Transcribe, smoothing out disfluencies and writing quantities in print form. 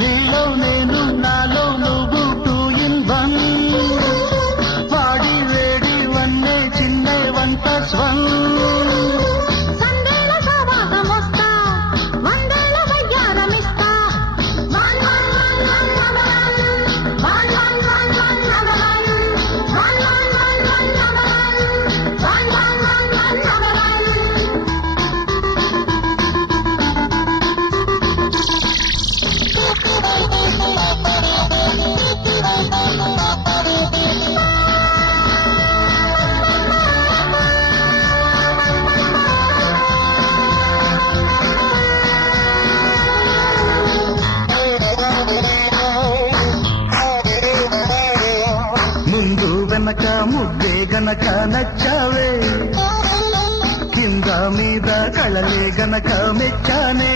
నీలో నేను నాలో నువ్వు 2 in 1 వాడి వేడి వన్నే చిన్నే వంట స్వం వెనక ముద్దే గనక నచ్చావే కింద మీద కళలే గనక మెచ్చానే